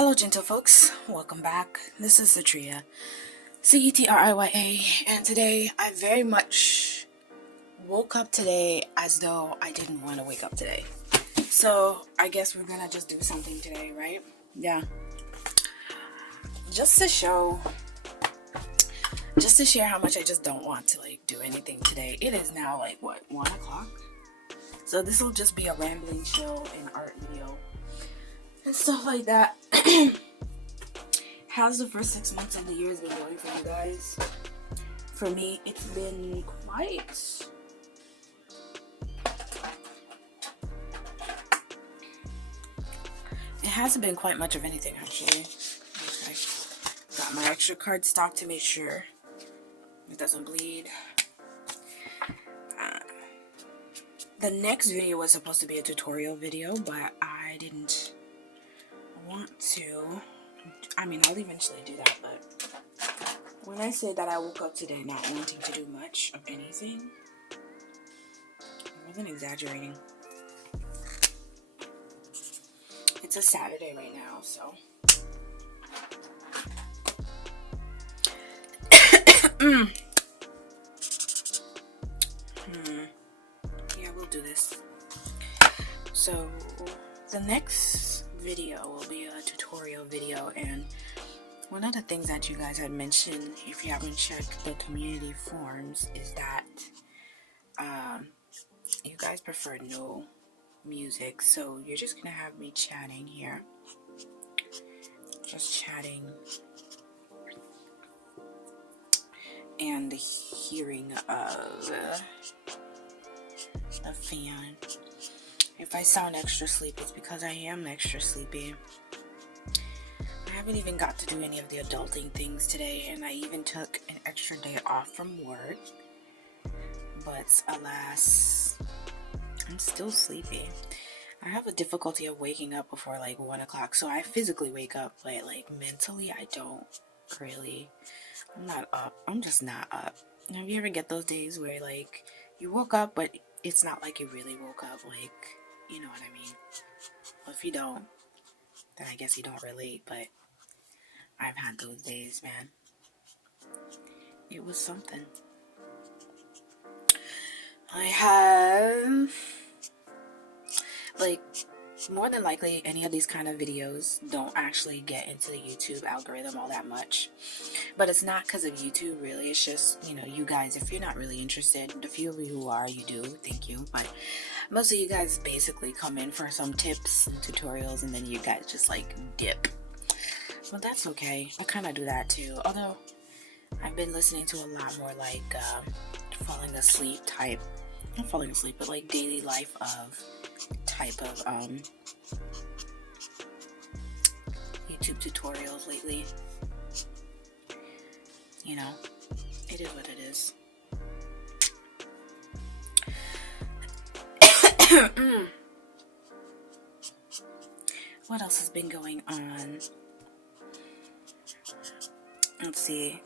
Hello, gentle folks. Welcome back. This is Cetriya, Cetriya, and today I very much woke up today as though I didn't want to wake up today. So I guess we're gonna just do something today, right? Yeah. Just to share how much I just don't want to do anything today. It is now 1 o'clock. So this will just be a rambling chill and art video and stuff like that. How's the first 6 months of the year been going for you guys? For me, it's been quite... It hasn't been quite much of anything, actually. Okay. Got my extra cardstock to make sure it doesn't bleed. The next video was supposed to be a tutorial video, but I didn't want to. I mean, I'll eventually do that, but when I say that I woke up today not wanting to do much of anything, I wasn't exaggerating. It's a Saturday right now, so yeah, we'll do this. So the next video will be a tutorial video, and one of the things that you guys had mentioned, if you haven't checked the community forums, is that you guys prefer no music, so you're just gonna have me chatting here, just chatting and the hearing of a fan. If I sound extra sleepy, it's because I am extra sleepy. I haven't even got to do any of the adulting things today, and I even took an extra day off from work. But alas, I'm still sleepy. I have a difficulty of waking up before 1 o'clock, so I physically wake up, but mentally I don't really. I'm not up. I'm just not up. Have you ever get those days where you woke up, but it's not like you really woke up, you know what I mean? Well, if you don't, then I guess you don't relate, but I've had those days, man. It was something. I have, more than likely, any of these kind of videos don't actually get into the YouTube algorithm all that much. But it's not because of YouTube, really. It's just, you guys, if you're not really interested, the few of you who are, you do, thank you. But most of you guys basically come in for some tips and tutorials, and then you guys just, dip. Well, that's okay. I kind of do that, too. Although, I've been listening to a lot more, falling asleep type. Not falling asleep, but, daily life of type of YouTube tutorials lately. It is what it is. What else has been going on? Let's see.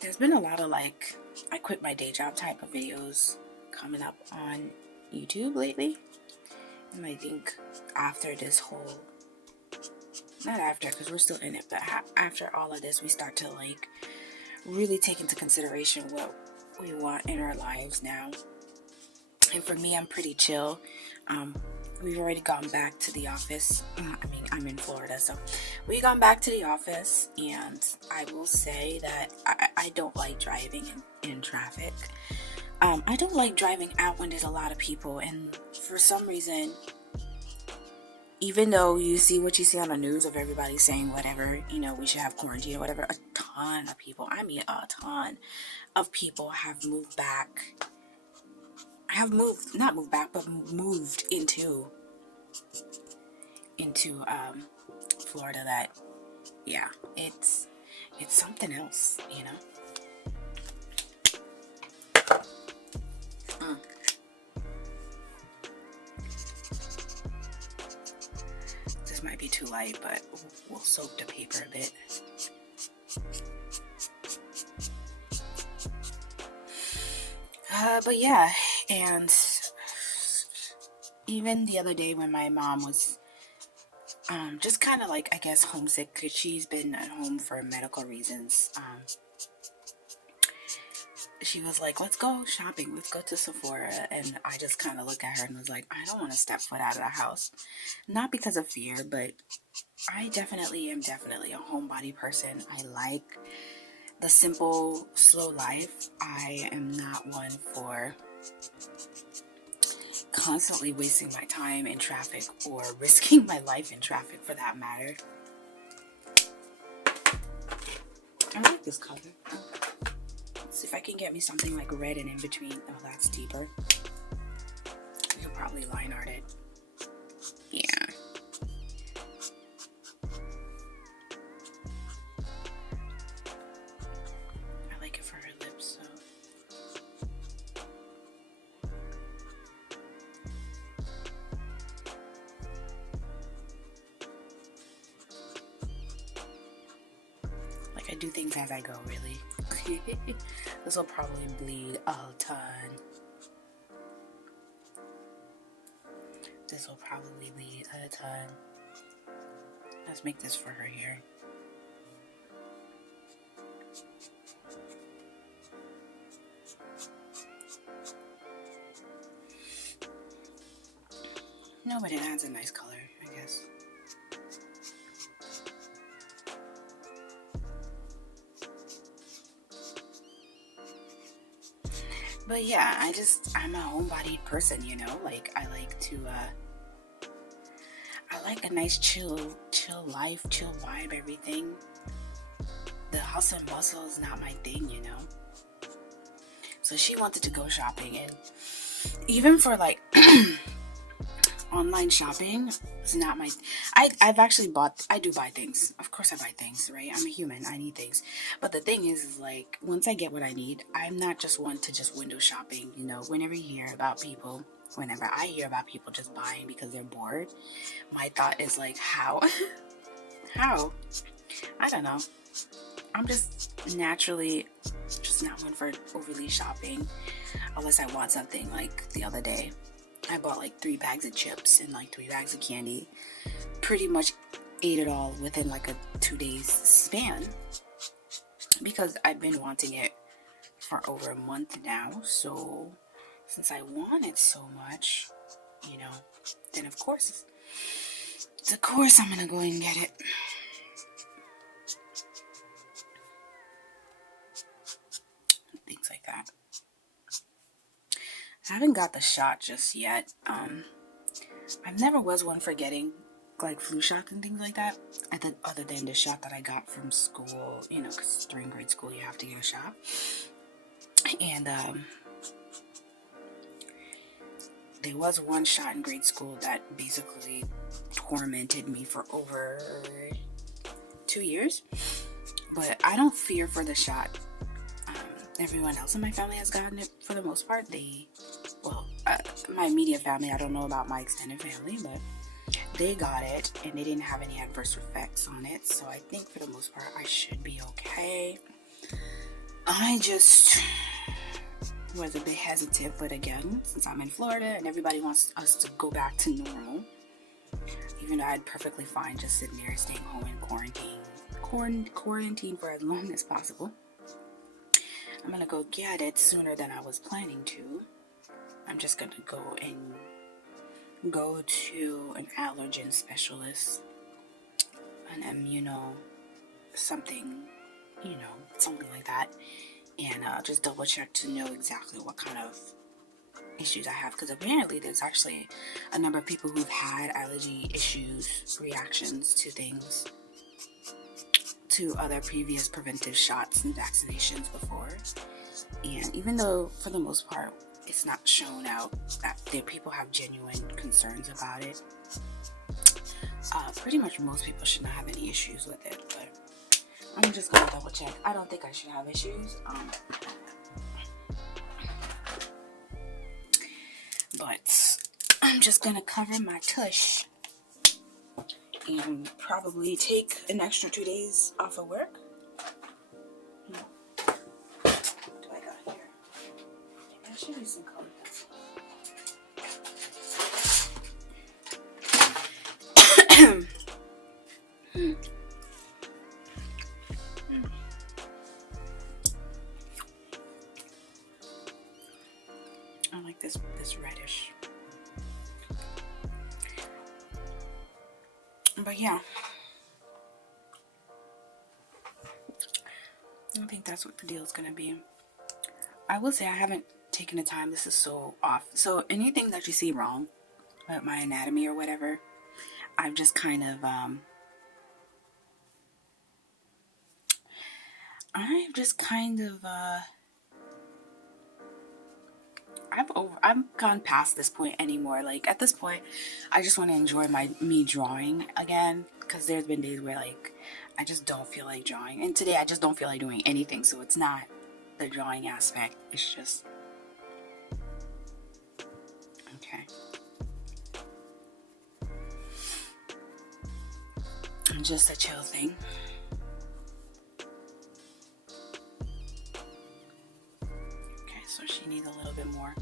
There's been a lot of I quit my day job type of videos coming up on YouTube lately. And I think after this whole, not after, because we're still in it, but after all of this, we start to really take into consideration what we want in our lives now. And for me, I'm pretty chill. We've already gone back to the office. I'm in Florida, so we've gone back to the office, and I will say that I don't like driving in traffic. I don't like driving out when there's a lot of people, and for some reason, even though you see what you see on the news of everybody saying whatever, we should have quarantine or whatever, a ton of people, a ton of people have moved back. Not moved back, but moved into Florida. That, yeah, it's something else, This might be too light, but we'll soak the paper a bit. But yeah, and even the other day when my mom was just kind of like, I guess, homesick because she's been at home for medical reasons. She was like, let's go shopping, let's go to Sephora. And I just kind of looked at her and was like, I don't want to step foot out of the house. Not because of fear, but I definitely am a homebody person. I like the simple, slow life. I am not one for constantly wasting my time in traffic or risking my life in traffic for that matter. I like this color. Let's see if I can get me something like red and in between. Oh, that's deeper. I could probably line art it. Yeah. I like it for her lips, so. Like, I do things as I go, really. This will probably bleed a ton. This will probably bleed a ton. Let's make this for her hair. No, but it adds a nice color, I guess. But yeah, I'm a homebodied person, you know? Like, I like a nice chill life, chill vibe, everything. The hustle and bustle is not my thing, you know? So she wanted to go shopping, and even for like online shopping, it's not my. I do buy things. Of course, I buy things, right? I'm a human. I need things. But the thing is like, once I get what I need, I'm not just one to just window shopping. You know, whenever I hear about people just buying because they're bored, my thought is like, how? How? I don't know. I'm just naturally just not one for overly shopping unless I want something. Like the other day, I bought like 3 bags of chips and like 3 bags of candy. Pretty much ate it all within like a 2 days span because I've been wanting it for over a month now. So since I want it so much, you know, then of course I'm gonna go and get it. Things like that. I haven't got the shot just yet. I never was one for getting like flu shots and things like that. Other than the shot that I got from school, you know, because during grade school you have to get a shot. And there was one shot in grade school that basically tormented me for over 2 years. But I don't fear for the shot. Everyone else in my family has gotten it for the most part. My immediate family, I don't know about my extended family, but they got it and they didn't have any adverse effects on it. So I think for the most part, I should be okay. I just was a bit hesitant, but again, since I'm in Florida and everybody wants us to go back to normal, even though I'd perfectly fine just sitting there staying home and quarantine for as long as possible, I'm gonna go get it sooner than I was planning to. I'm just gonna go to an allergen specialist, an something like that, and just double check to know exactly what kind of issues I have, because apparently there's actually a number of people who've had allergy issues, reactions to things, to other previous preventive shots and vaccinations before. And even though for the most part it's not shown out that people have genuine concerns about it, pretty much most people should not have any issues with it. But I'm just gonna double check. I don't think I should have issues. But I'm just gonna cover my tush and probably take an extra 2 days off of work. What do I got here? There should be some color pencil. this reddish. But yeah, I think that's what the deal is gonna be. I will say I haven't taken the time. This is so off. So anything that you see wrong with my anatomy or whatever, I've just kind of I've gone past this point anymore. Like at this point, I just want to enjoy me drawing again, because there's been days where like I just don't feel like drawing, and today I just don't feel like doing anything. So it's not the drawing aspect. It's just okay. Just a chill thing. Okay, so she needs a little bit more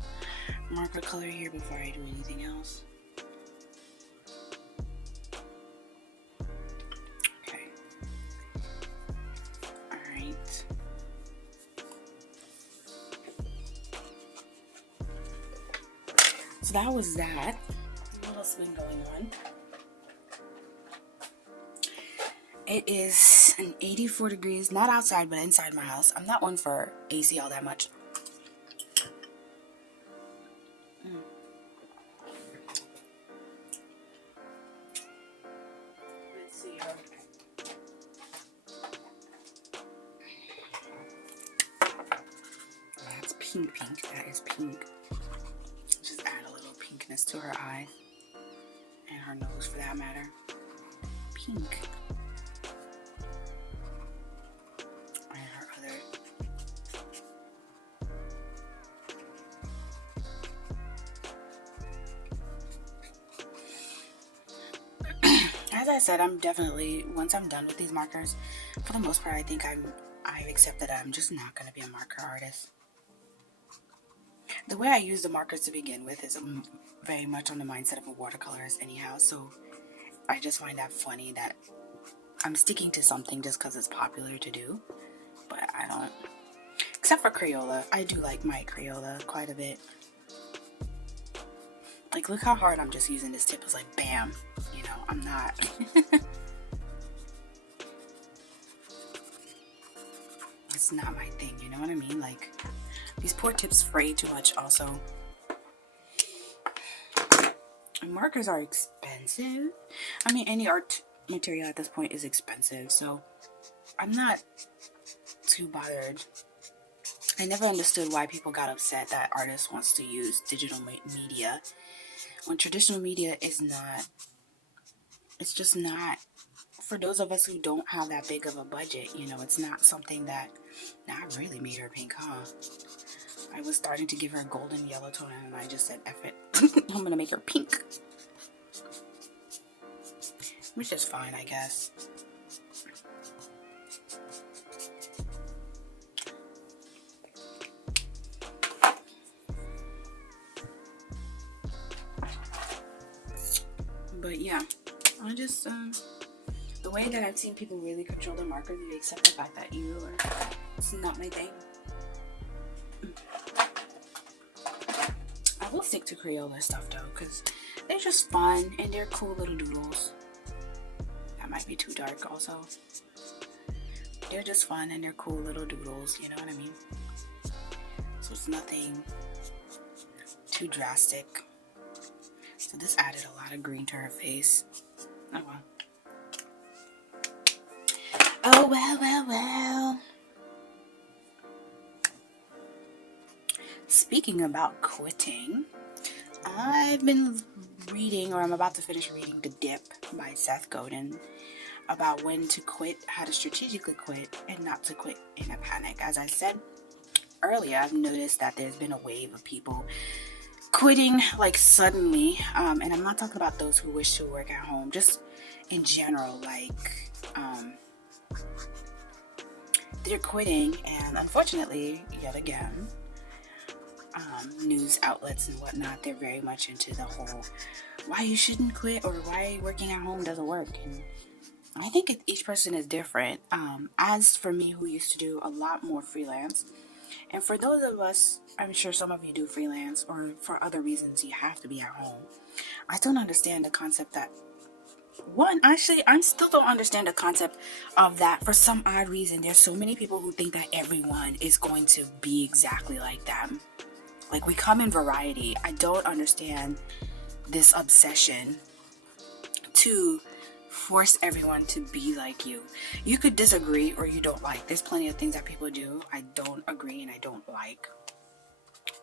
marker color here before I do anything else. Okay. Alright. So that was that. What else has been going on? It is an 84 degrees, not outside, but inside my house. I'm not one for AC all that much. Let's see. That's pink. That is pink. Just add a little pinkness to her eye. And her nose, for that matter. Pink. As I said, I'm definitely, once I'm done with these markers, for the most part, I think I've accepted that I'm just not going to be a marker artist. The way I use the markers to begin with is very much on the mindset of a watercolorist anyhow, so I just find that funny that I'm sticking to something just because it's popular to do, but I don't, except for Crayola. I do like my Crayola quite a bit. Like, look how hard I'm just using this tip. It's like, bam. You know, I'm not. It's not my thing, you know what I mean? Like, these poor tips fray too much also. And markers are expensive. I mean, any art material at this point is expensive, so I'm not too bothered. I never understood why people got upset that artists wants to use digital media when traditional media is not. It's just not, for those of us who don't have that big of a budget, you know, it's not something that, now I really made her pink, huh? I was starting to give her a golden yellow tone and I just said, F it, I'm gonna make her pink. Which is fine, I guess. But yeah, I just, the way that I've seen people really control their markers, they accept the fact that it's not my thing. I will stick to Crayola stuff though, because they're just fun and they're cool little doodles. That might be too dark also. They're just fun and they're cool little doodles, you know what I mean? So it's nothing too drastic. So this added a lot of green to her face. Oh well. Oh well. Speaking about quitting, I've been reading, or I'm about to finish reading The Dip by Seth Godin, about when to quit, how to strategically quit, and not to quit in a panic. As I said earlier, I've noticed that there's been a wave of people quitting like suddenly, and I'm not talking about those who wish to work at home, just in general, like they're quitting, and unfortunately, yet again, news outlets and whatnot, they're very much into the whole why you shouldn't quit or why working at home doesn't work. And I think each person is different. As for me, who used to do a lot more freelance, And for those of us, I'm sure some of you do freelance, or for other reasons you have to be at home. I don't understand the concept that, one, actually, I still don't understand the concept of that. For some odd reason, there's so many people who think that everyone is going to be exactly like them. Like, we come in variety. I don't understand this obsession to force everyone to be like you. You could disagree or you don't like. There's plenty of things that people do I don't agree and I don't like,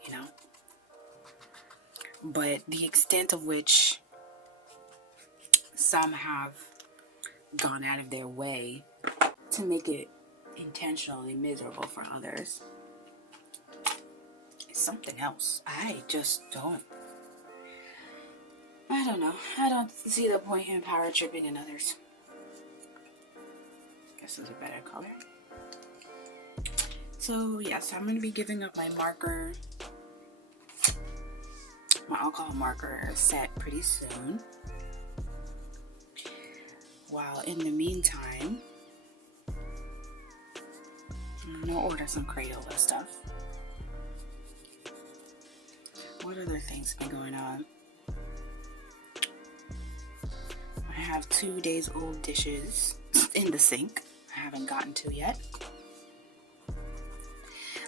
you know? But the extent of which some have gone out of their way to make it intentionally miserable for others is something else. I don't know. I don't see the point in power tripping in others. Guess is a better color. So yes, I'm going to be giving up my marker, my alcohol marker set pretty soon. While in the meantime, I'm going to order some Crayola stuff. What other things have been going on? I have 2 days old dishes in the sink I haven't gotten to yet.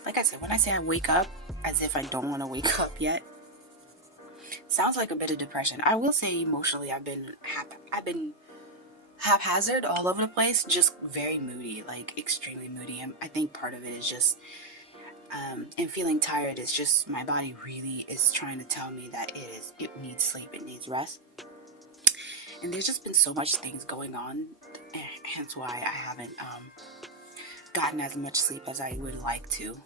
Like I said, when I say I wake up as if I don't want to wake up yet, sounds like a bit of depression. I will say emotionally I've been haphazard all over the place, just very moody, like extremely moody. I think part of it is just and feeling tired is just my body really is trying to tell me that it needs sleep, it needs rest. And there's just been so much things going on, hence why I haven't gotten as much sleep as I would like to.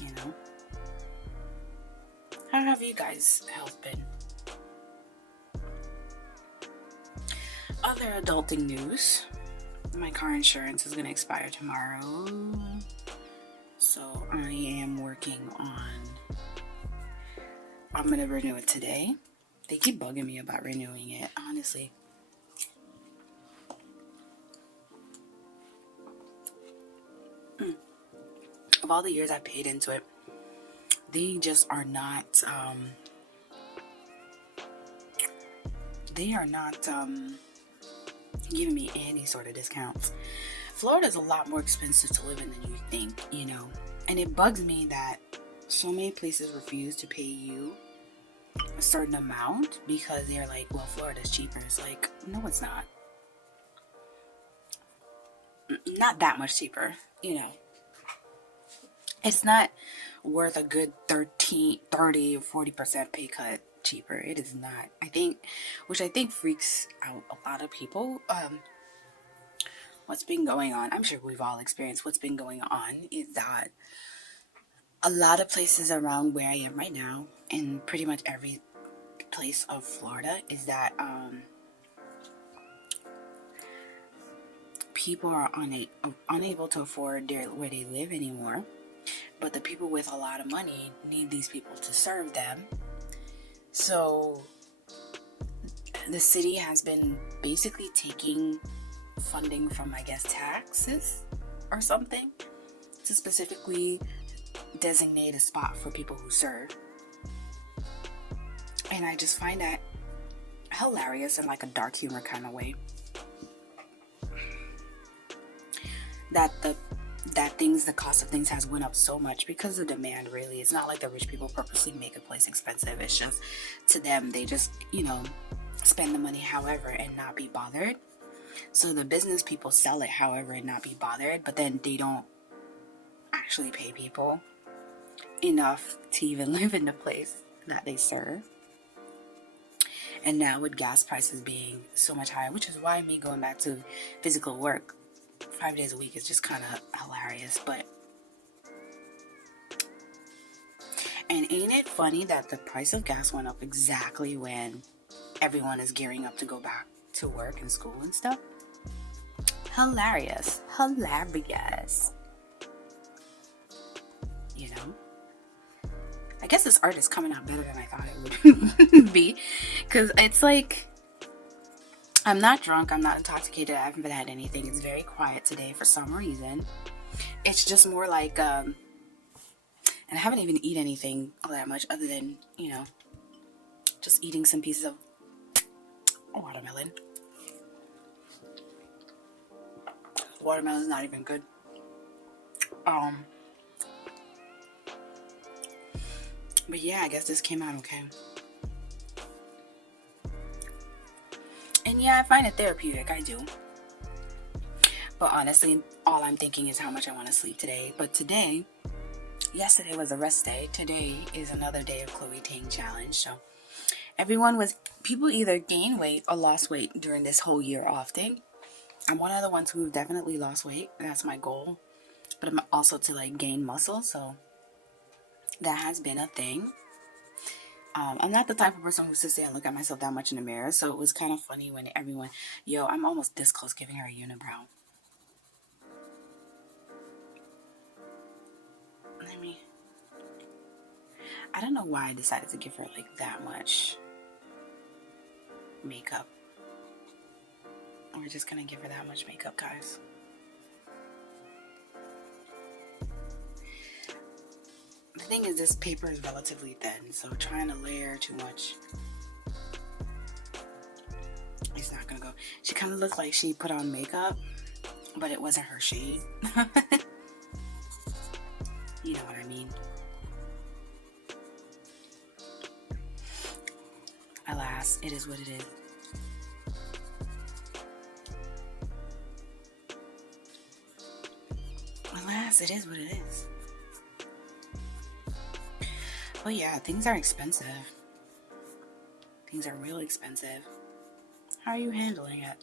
You know? How have you guys' health been? Other adulting news. My car insurance is going to expire tomorrow. So I am working on... I'm going to renew it today. They keep bugging me about renewing it, honestly. Of all the years I paid into it, they just are not, giving me any sort of discounts. Florida's a lot more expensive to live in than you think, you know. And it bugs me that so many places refuse to pay you a certain amount because they're like, well, Florida's cheaper. It's like, no, it's not. Not that much cheaper, you know. It's not worth a good 30 or 40% pay cut cheaper. It is not. Which I think freaks out a lot of people. What's been going on, I'm sure we've all experienced what's been going on, is that a lot of places around where I am right now, in pretty much every place of Florida, is that people are unable to afford where they live anymore. But the people with a lot of money need these people to serve them. So the city has been basically taking funding from, I guess, taxes or something to specifically designate a spot for people who serve. And I just find that hilarious in like a dark humor kind of way. The cost of things has went up so much because of demand, really. It's not like the rich people purposely make a place expensive. It's just, to them, they just, spend the money however and not be bothered. So the business people sell it however and not be bothered, but then they don't actually pay people enough to even live in the place that they serve. And now with gas prices being so much higher, which is why me going back to physical work 5 days a week is just kind of hilarious. But and ain't it funny that the price of gas went up exactly when everyone is gearing up to go back to work and school and stuff? Hilarious. You know, I guess this art is coming out better than I thought it would be, because it's like, I'm not drunk. I'm not intoxicated. I haven't had anything. It's very quiet today for some reason. It's just more like, and I haven't even eaten anything all that much other than, just eating some pieces of watermelon. Watermelon is not even good. But yeah, I guess this came out okay. And yeah, I find it therapeutic. I do. But honestly, all I'm thinking is how much I want to sleep today. But yesterday was a rest day. Today is another day of Chloe Ting challenge. So people either gain weight or lost weight during this whole year off thing. I'm one of the ones who've definitely lost weight. That's my goal. But I'm also to gain muscle. So that has been a thing. I'm not the type of person who sits there and look at myself that much in the mirror. So it was kind of funny when I'm almost this close giving her a unibrow. I don't know why I decided to give her that much makeup. We're just gonna give her that much makeup, guys. The thing is, this paper is relatively thin, so trying to layer too much, it's not gonna go. She kind of looked like she put on makeup, but it wasn't her shade. You know what I mean? Alas, it is what it is. Alas, it is what it is. But yeah, things are expensive. Things are real expensive. How are you handling it?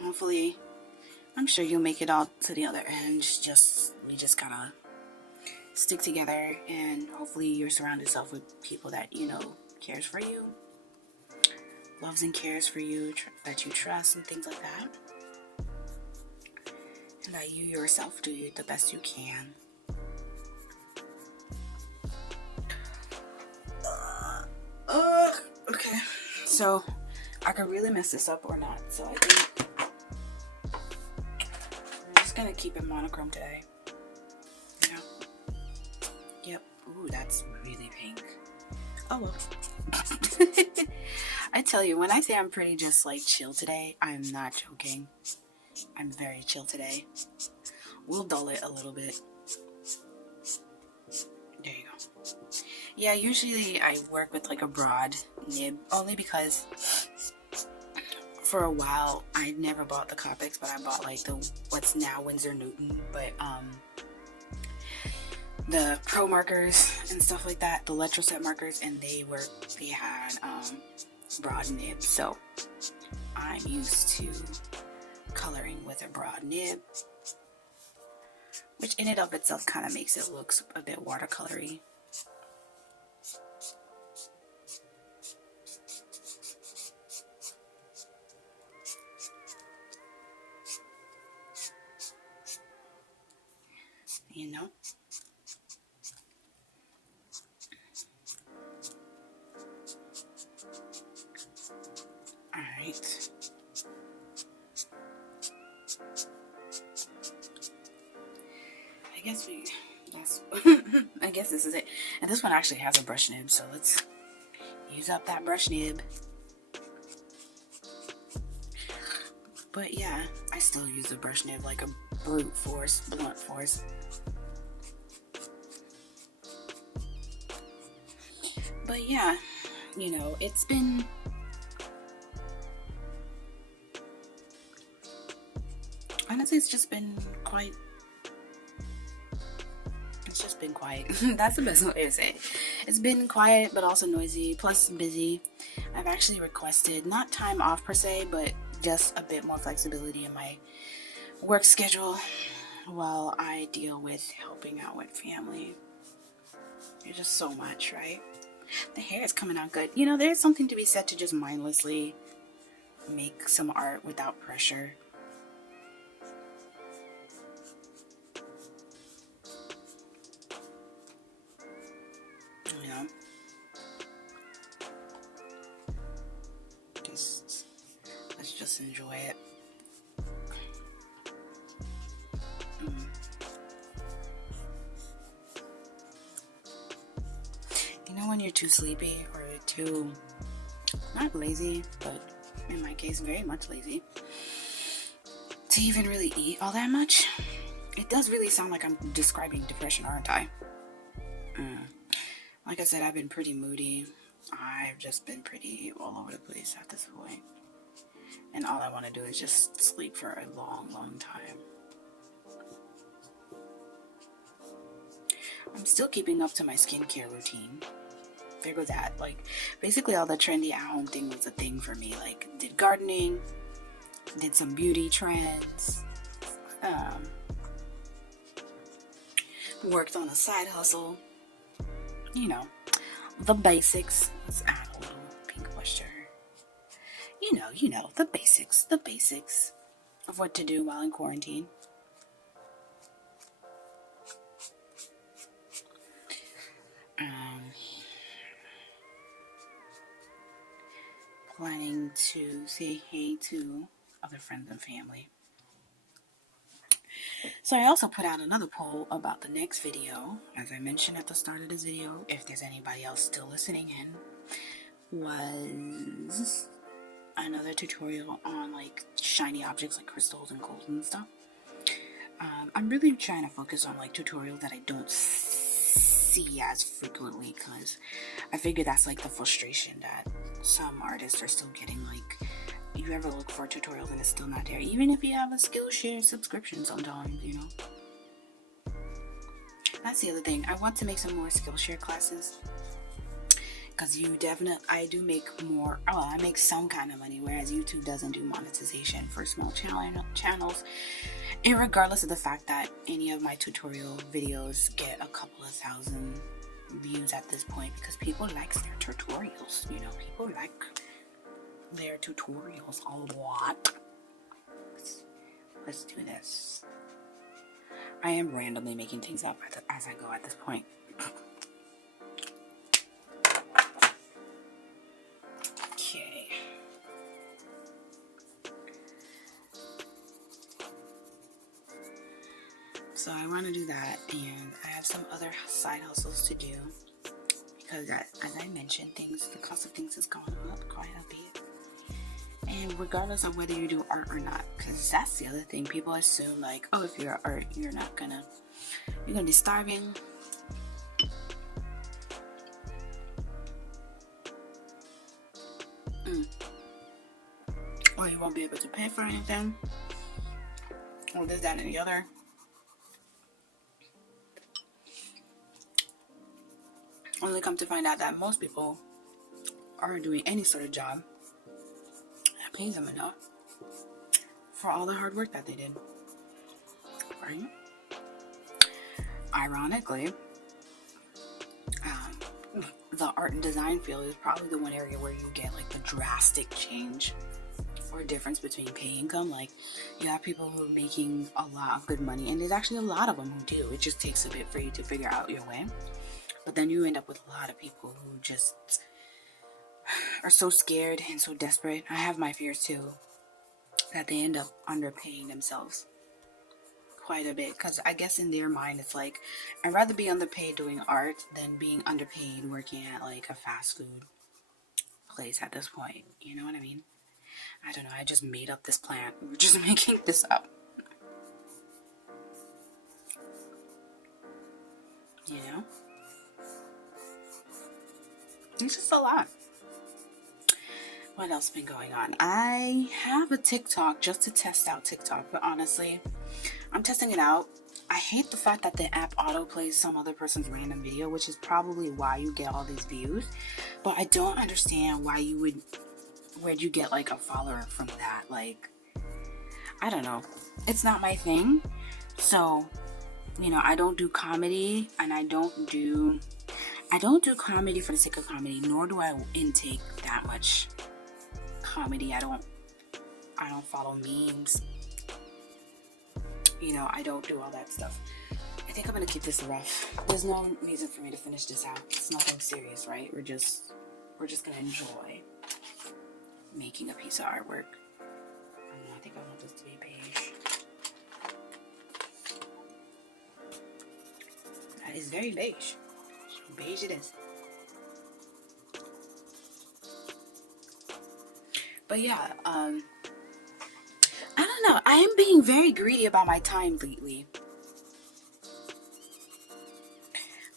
Hopefully, I'm sure you'll make it all to the other end. We just gotta stick together, and hopefully you surround yourself with people that cares for you, loves and cares for you, that you trust, and things like that. And that you yourself do the best you can. Okay. So, I could really mess this up or not. So, I think I'm just gonna keep it monochrome today. Yeah. Yep. Ooh, that's really pink. Oh well. I tell you, when I say I'm pretty just chill today, I'm not joking. I'm very chill today. We'll dull it a little bit. There you go. Yeah, usually I work with a broad nib, only because for a while I never bought the Copics, but I bought the what's now Winsor Newton, but the Pro markers and stuff like that, the Electro Set markers, and they had broad nibs, so I'm used to coloring with a broad nib, which in and of itself kind of makes it look a bit watercolory. You know? Alright. I guess this is it. And this one actually has a brush nib, so let's use up that brush nib. But yeah, I still use the brush nib like a blunt force. But yeah, it's been honestly, it's just been quiet. That's the best way to say it. It's been quiet, but also noisy, plus busy. I've actually requested, not time off per se, but just a bit more flexibility in my work schedule while I deal with helping out with family. There's just so much, right? The hair is coming out good. There's something to be said to just mindlessly make some art without pressure. just enjoy it. You know when you're too sleepy or too, not lazy, but in my case very much lazy, to even really eat all that much? It does really sound like I'm describing depression, aren't I? Like I said, I've been pretty moody. I've just been pretty all over the place at this point. And all I want to do is just sleep for a long, long time. I'm still keeping up to my skincare routine. There goes that. Like, basically all the trendy at-home thing was a thing for me. Like, did gardening, did some beauty trends, worked on a side hustle. You know, the basics. Let's add a little pink moisture. You know, the basics of what to do while in quarantine. Planning to say hey to other friends and family. So I also put out another poll about the next video, as I mentioned at the start of this video, if there's anybody else still listening in, was another tutorial on like shiny objects like crystals and gold and stuff. I'm really trying to focus on like tutorials that I don't see as frequently, because I figure that's like the frustration that some artists are still getting. Like, you ever look for tutorials and it's still not there, even if you have a Skillshare subscription sometimes, you know. That's the other thing. I want to make some more Skillshare classes, because I do make more, I make some kind of money, whereas YouTube doesn't do monetization for small channels. And regardless of the fact that any of my tutorial videos get a couple of thousand views at this point, because people like their tutorials, you know, people like their tutorials a lot. Let's do this. I am randomly making things up as I go at this point. Okay. So I want to do that, and I have some other side hustles to do, because as I mentioned, the cost of things has gone up quite a bit. And regardless of whether you do art or not, because that's the other thing, people assume like, oh, if you're art, you're gonna be starving. Or you won't be able to pay for anything, or this, that, and the other. Only come to find out that most people aren't doing any sort of job that pays them enough for all the hard work that they did, right? Ironically, the art and design field is probably the one area where you get like the drastic change or difference between pay income. Like, you have people who are making a lot of good money, and there's actually a lot of them who do. It just takes a bit for you to figure out your way. But then you end up with a lot of people who just are so scared and so desperate. I have my fears too, that they end up underpaying themselves quite a bit, because I guess in their mind it's like, I'd rather be underpaid doing art than being underpaid working at like a fast food place at this point. You know what I mean? I don't know, I just made up this plan. We're just making this up. You know? It's just a lot. What else has been going on? I have a TikTok just to test out TikTok, but honestly, I'm testing it out. I hate the fact that the app autoplays some other person's random video, which is probably why you get all these views. But I don't understand why where'd you get like a follower from that? Like, I don't know. It's not my thing. So, you know, I don't do comedy, and I don't do comedy for the sake of comedy, nor do I intake that much comedy. I don't follow memes. You know, I don't do all that stuff. I think I'm gonna keep this rough. There's no reason for me to finish this out. It's nothing serious, right? We're just gonna enjoy making a piece of artwork. I think I want this to be beige. That is very beige. Beige it is. But yeah, I don't know. I am being very greedy about my time lately.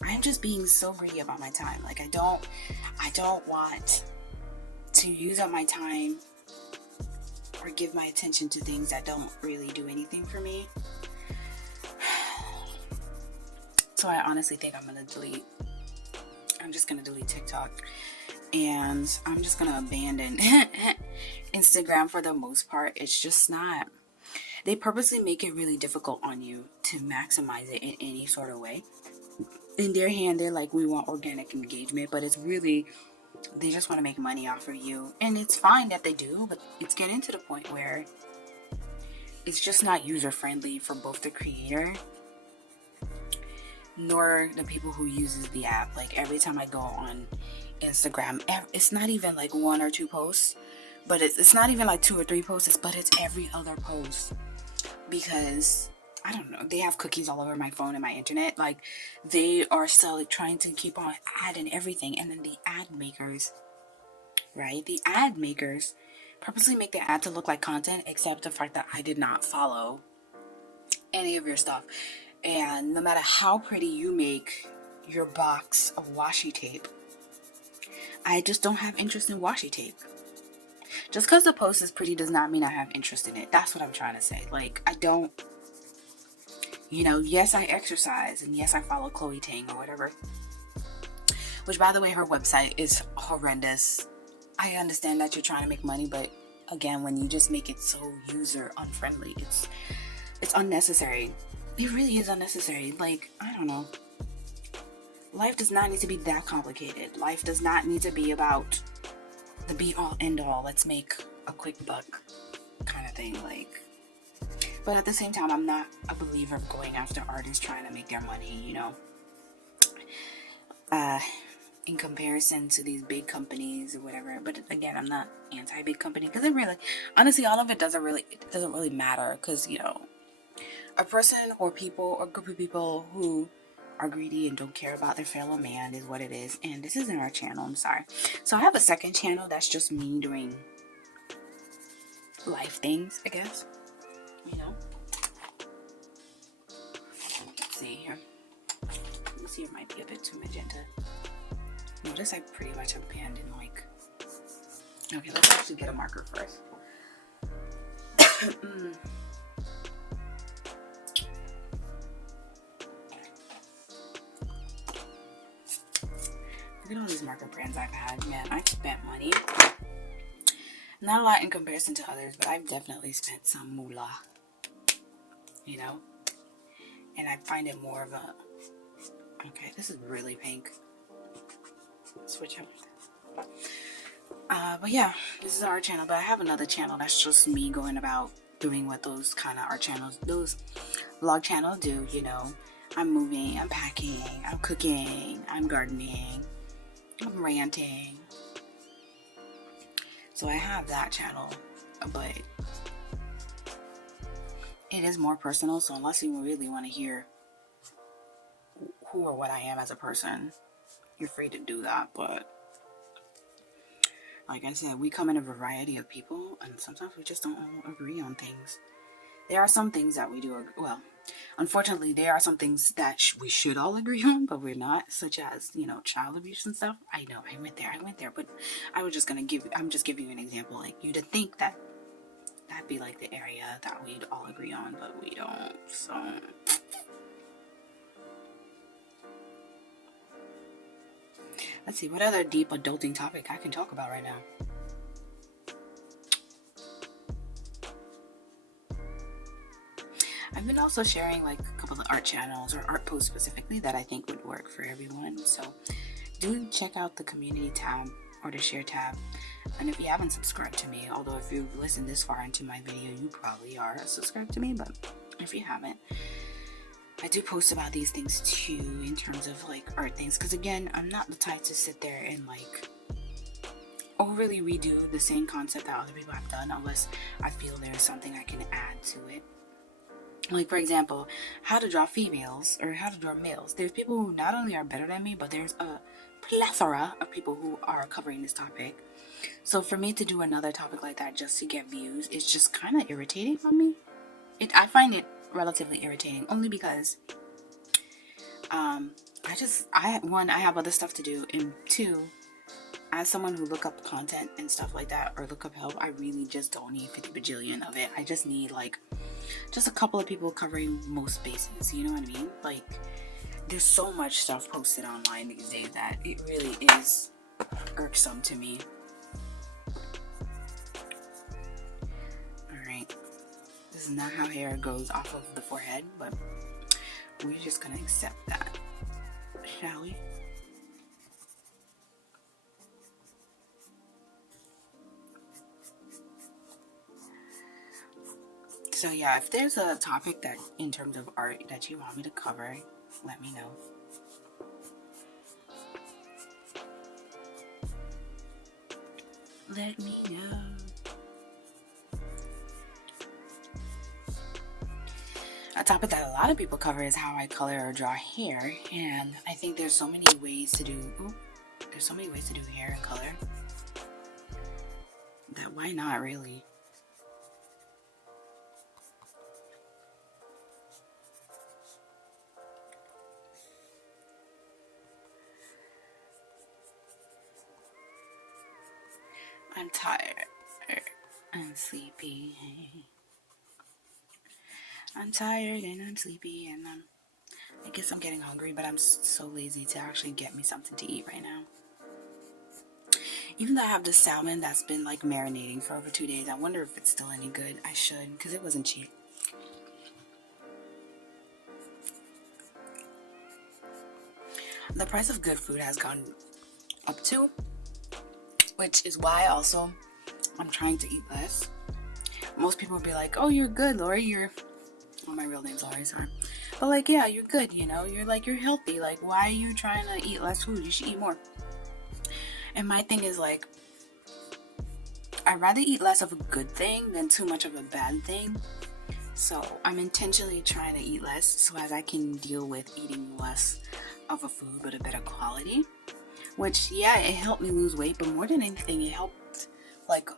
I'm just being so greedy about my time. Like I don't want to use up my time or give my attention to things that don't really do anything for me. So I honestly think I'm just gonna delete TikTok, and I'm just gonna abandon Instagram for the most part. It's just not. They purposely make it really difficult on you to maximize it in any sort of way. In their hand, they're like, we want organic engagement, but it's really, they just want to make money off of you. And it's fine that they do, but it's getting to the point where it's just not user friendly for both the creator nor the people who uses the app. Like every time I go on Instagram, it's not even like 1 or 2 posts, but it's not even like 2 or 3 posts, but it's every other post, because I don't know, they have cookies all over my phone and my internet. Like they are still like, trying to keep on adding everything, and then the ad makers, right? The ad makers purposely make the ad to look like content, except the fact that I did not follow any of your stuff. And no matter how pretty you make your box of washi tape, I just don't have interest in washi tape. Just because the post is pretty does not mean I have interest in it. That's what I'm trying to say. Like, I don't, yes, I exercise, and yes, I follow Chloe Tang or whatever. Which, by the way, her website is horrendous. I understand that you're trying to make money, but again, when you just make it so user unfriendly, it's unnecessary. It really is unnecessary. Like, I don't know. Life does not need to be that complicated. Life does not need to be about the be all end all. Let's make a quick buck kind of thing. Like, but at the same time, I'm not a believer of going after artists trying to make their money, in comparison to these big companies or whatever. But again, I'm not anti-big company, because it really, honestly, all of it doesn't really matter, because, a person or people or group of people who are greedy and don't care about their fellow man is what it is. And this isn't our channel, I'm sorry. So I have a second channel that's just me doing life things, I guess. Let's see here. Let me see, it might be a bit too magenta. Notice I pretty much abandoned, like... Okay, let's actually get a marker first. Look at all these marker brands I've had. Man, I've spent money. Not a lot in comparison to others, but I've definitely spent some moolah. And I find it more of a... Okay, this is really pink. Switch up. But yeah, this is our channel. But I have another channel that's just me going about doing what those kind of art channels, those vlog channels do, I'm moving, I'm packing, I'm cooking, I'm gardening, I'm ranting. So I have that channel, but it is more personal. So unless you really want to hear who or what I am as a person, you're free to do that. But like I said, we come in a variety of people, and sometimes we just don't all agree on things. There are some things that we do, well, unfortunately, there are some things that we should all agree on, but we're not, such as, child abuse and stuff. I know, I went there, but I'm just giving you an example. Like, you'd think that that'd be like the area that we'd all agree on, but we don't, so... Let's see, what other deep adulting topic I can talk about right now? I've been also sharing like a couple of art channels or art posts specifically that I think would work for everyone. So do check out the community tab or the share tab. And if you haven't subscribed to me, although if you've listened this far into my video, you probably are subscribed to me, but if you haven't, I do post about these things too, in terms of like art things, because again, I'm not the type to sit there and like overly redo the same concept that other people have done unless I feel there's something I can add to it. Like, for example, how to draw females or how to draw males. There's people who not only are better than me, but there's a plethora of people who are covering this topic. So for me to do another topic like that just to get views, it's just kind of irritating on me. I find it relatively irritating only because I have other stuff to do, and two, as someone who look up content and stuff like that or look up help, I really just don't need 50 bajillion of it. I just need like just a couple of people covering most bases, you know what I mean? Like, there's so much stuff posted online these days that it really is irksome to me. Alright, this is not how hair goes off of the forehead, but we're just gonna accept that, shall we? So yeah, if there's a topic that in terms of art that you want me to cover, let me know. Let me know. A topic that a lot of people cover is how I color or draw hair, and I think there's so many ways to do hair and color that why not, really? I'm tired. I'm sleepy. I'm tired and I'm sleepy, and I guess I'm getting hungry, but I'm so lazy to actually get me something to eat right now. Even though I have this salmon that's been like marinating for over 2 days, I wonder if it's still any good. I should, because it wasn't cheap. The price of good food has gone up too, which is why also I'm trying to eat less. Most people would be like, oh, you're good, Lori, oh, my real name's Lori, sorry. But like, yeah, you're good, you know, you're healthy. Like, why are you trying to eat less food? You should eat more. And my thing is like, I'd rather eat less of a good thing than too much of a bad thing. So I'm intentionally trying to eat less so as I can deal with eating less of a food but a better quality. Which, yeah, it helped me lose weight, but more than anything, it helped like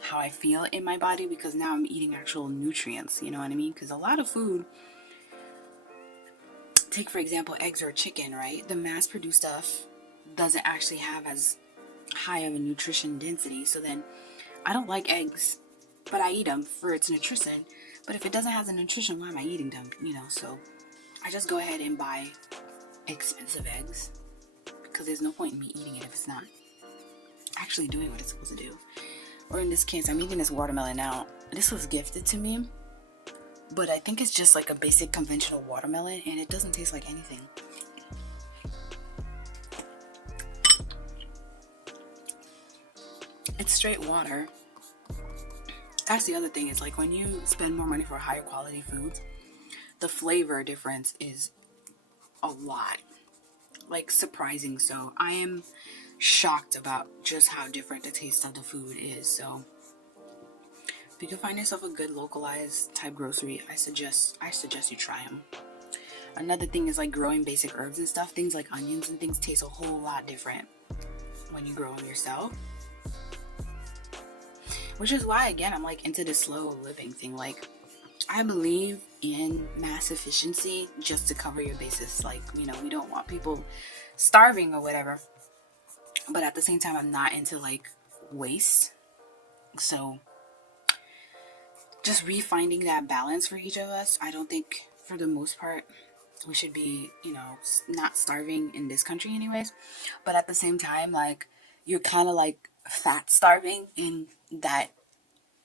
how I feel in my body, because now I'm eating actual nutrients, you know what I mean? Because a lot of food, take for example eggs or chicken, right? The mass-produced stuff doesn't actually have as high of a nutrition density. So then I don't like eggs, but I eat them for its nutrition. But if it doesn't have the nutrition, why am I eating them? You know, so I just go ahead and buy expensive eggs, because there's no point in me eating it if it's not actually doing what it's supposed to do. Or in this case, I'm eating this watermelon now. This was gifted to me, but I think it's just like a basic conventional watermelon, and it doesn't taste like anything. It's straight water. That's the other thing, is like when you spend more money for higher quality foods, the flavor difference is a lot. Like, surprising. So I am shocked about just how different the taste of the food is. So if you can find yourself a good localized type grocery, I suggest you try them. Another thing is like growing basic herbs and stuff. Things like onions and things taste a whole lot different when you grow them yourself. Which is why, again, I'm like into this slow living thing. Like, I believe in mass efficiency just to cover your bases. Like, you know, we don't want people starving or whatever. But at the same time, I'm not into like waste. So just refinding that balance for each of us. I don't think for the most part we should be, you know, not starving in this country anyways. But at the same time, like, you're kind of like fat starving in that.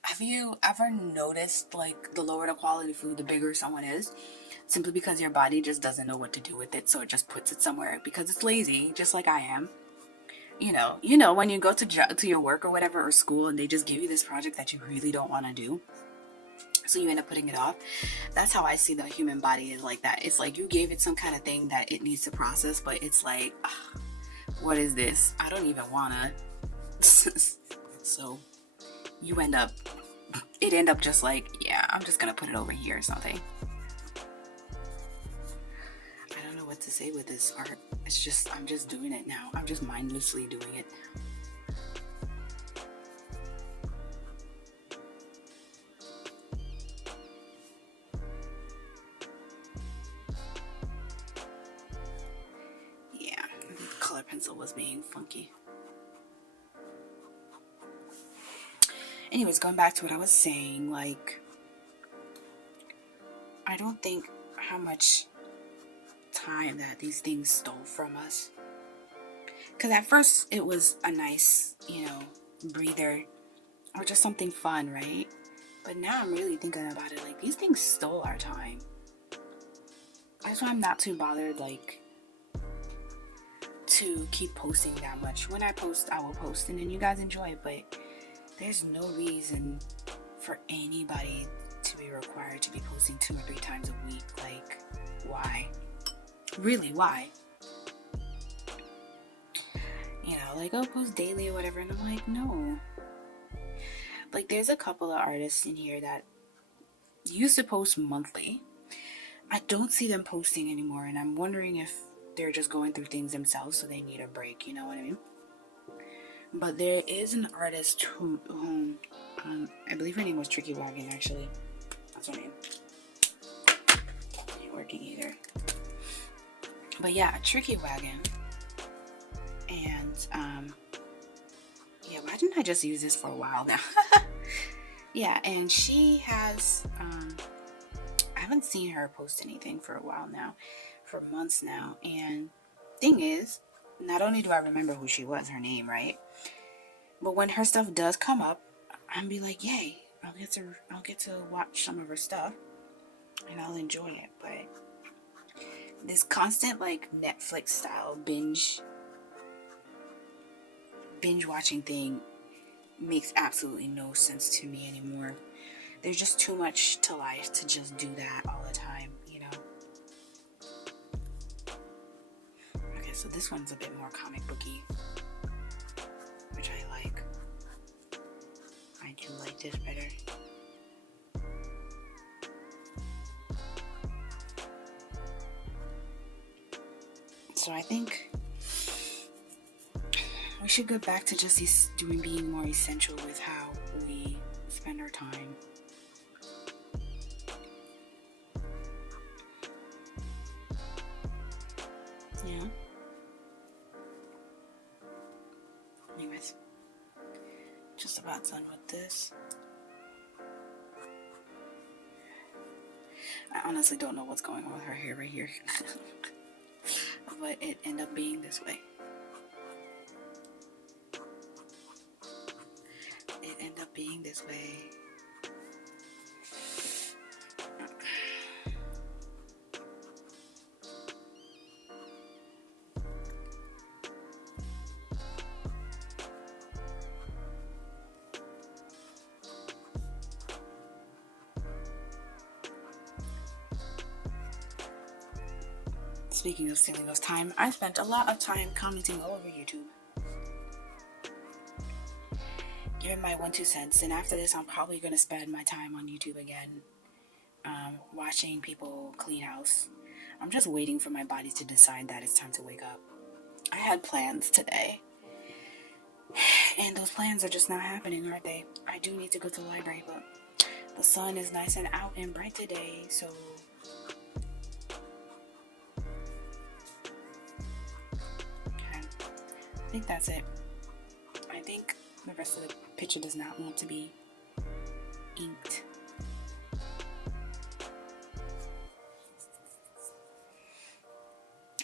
Have you ever noticed, like, the lower the quality food, the bigger someone is? Simply because your body just doesn't know what to do with it, so it just puts it somewhere because it's lazy, just like I am. You know, when you go to your work or whatever, or school, and they just give you this project that you really don't want to do, so you end up putting it off. That's how I see the human body, is like that. It's like you gave it some kind of thing that it needs to process, but it's like, ugh, what is this? I don't even want to So you end up just like, yeah, I'm just gonna put it over here or something. I don't know what to say with this art. It's just, I'm just doing it now. I'm just mindlessly doing it. Yeah, the color pencil was being funky. Anyways, going back to what I was saying, like, I don't think how much time that these things stole from us. Because at first it was a nice, breather, or just something fun, right? But now I'm really thinking about it, like, these things stole our time. That's why I'm not too bothered, like, to keep posting that much. When I post, I will post, and then you guys enjoy it, but there's no reason for anybody to be required to be posting 2 or 3 times a week. Like, why? Really, why? Like, oh, post daily or whatever, and I'm like, no. Like, there's a couple of artists in here that used to post monthly. I don't see them posting anymore, and I'm wondering if they're just going through things themselves, so they need a break, you know what I mean? But there is an artist who I believe her name was Tricky Wagon, actually. That's her name. Ain't working either. But yeah, Tricky Wagon. And, yeah, why didn't I just use this for a while now? Yeah, and she has, I haven't seen her post anything for a while now, for months now. And thing is, not only do I remember who she was, her name, right? But when her stuff does come up, I'll be like, yay, I'll get to watch some of her stuff and I'll enjoy it. But this constant, like, Netflix style binge watching thing makes absolutely no sense to me anymore. There's just too much to life to just do that all the time, Okay, so this one's a bit more comic booky, which I like. I do like this better. So I think we should go back to just being more essential with how we spend our time. Yeah. Anyways, just about done with this. I honestly don't know what's going on with her hair right here. But it ended up being this way. Speaking of stealing us time, I spent a lot of time commenting all over YouTube. Giving my 1-2 cents, and after this I'm probably going to spend my time on YouTube again, watching people clean house. I'm just waiting for my body to decide that it's time to wake up. I had plans today, and those plans are just not happening, are they? I do need to go to the library, but the sun is nice and out and bright today, so I think that's it. I think the rest of the picture does not want to be inked.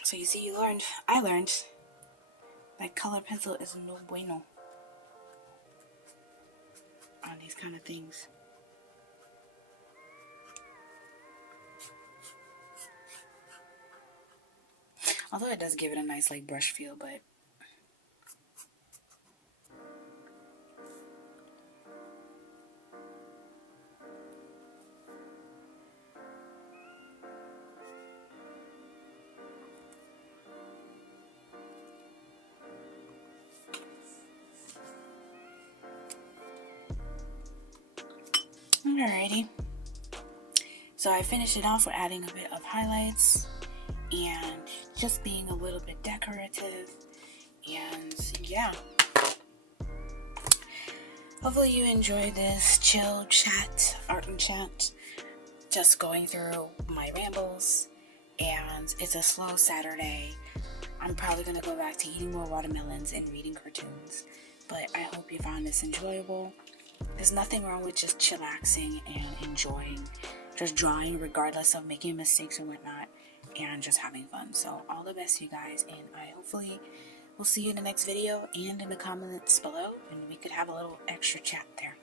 So you see, I learned that color pencil is no bueno on these kind of things. Although it does give it a nice, like, brush feel, but Alrighty. So I finished it off with adding a bit of highlights and just being a little bit decorative. And yeah. Hopefully you enjoy this chill chat, art and chat. Just going through my rambles. And it's a slow Saturday. I'm probably going to go back to eating more watermelons and reading cartoons. But I hope you found this enjoyable. There's nothing wrong with just chillaxing and enjoying, just drawing regardless of making mistakes and whatnot, and just having fun. So all the best, you guys, and I hopefully will see you in the next video and in the comments below, and we could have a little extra chat there.